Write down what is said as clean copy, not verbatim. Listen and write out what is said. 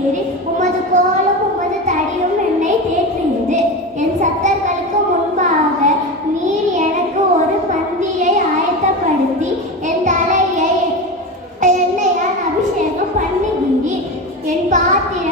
ஏறி உமது கோலும் உமது தடியும் என்னை தேற்றியது. என் சத்தர்களுக்கு முன்பாக நீர் எனக்கு ஒரு பந்தியை ஆயத்தப்படுத்தி என் தலையை எண்ணெயால் அபிஷேகம் பண்ணுகிறீர். என் பாத்திரம்